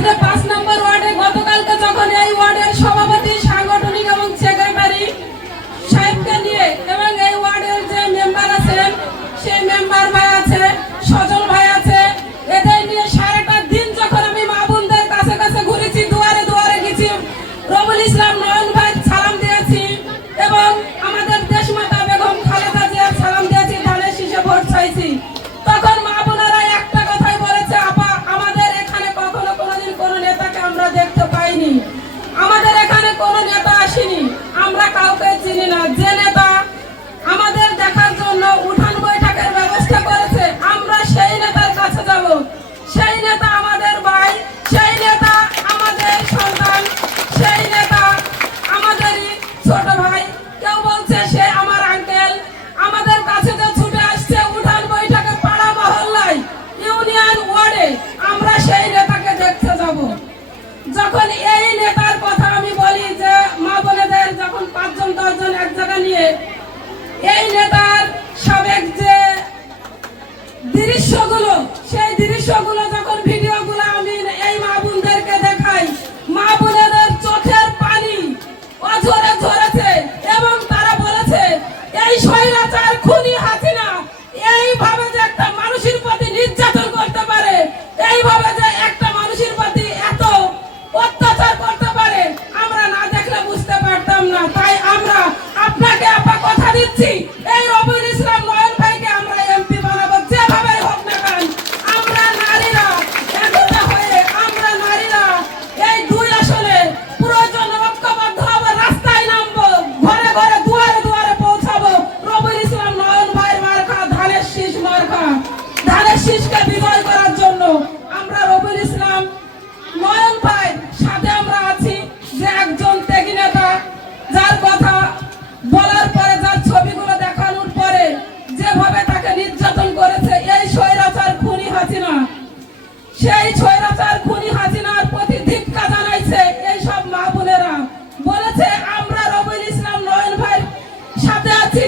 Deus é যখন এই নেতার কথা আমি বলি যে মা বোনেদের যখন পাঁচজন, দশজন এক জায়গা নিয়ে এই নেতার সাবেক যে দৃশ্যগুলো ধানের শীষকে বিজয় করার জন্য আমরা রবিউল ইসলাম নয়ন সাথে আমরা আছি যে একজন ত্যাগী নেতা, যার কথা বলার পরে, যার ছবিগুলো দেখানোর পরে যেভাবে তাকে নির্যাতন করেছে, এই স্বৈরাচার খুনি হাসিনা। সেই স্বৈরাচার খুনি হাসিনার প্রতি ধিক্ষা জানাইছে এই সব মা বোনেরা। বলেছে, আমরা রবিউল ইসলাম নয়ন ভাই সাথে আছি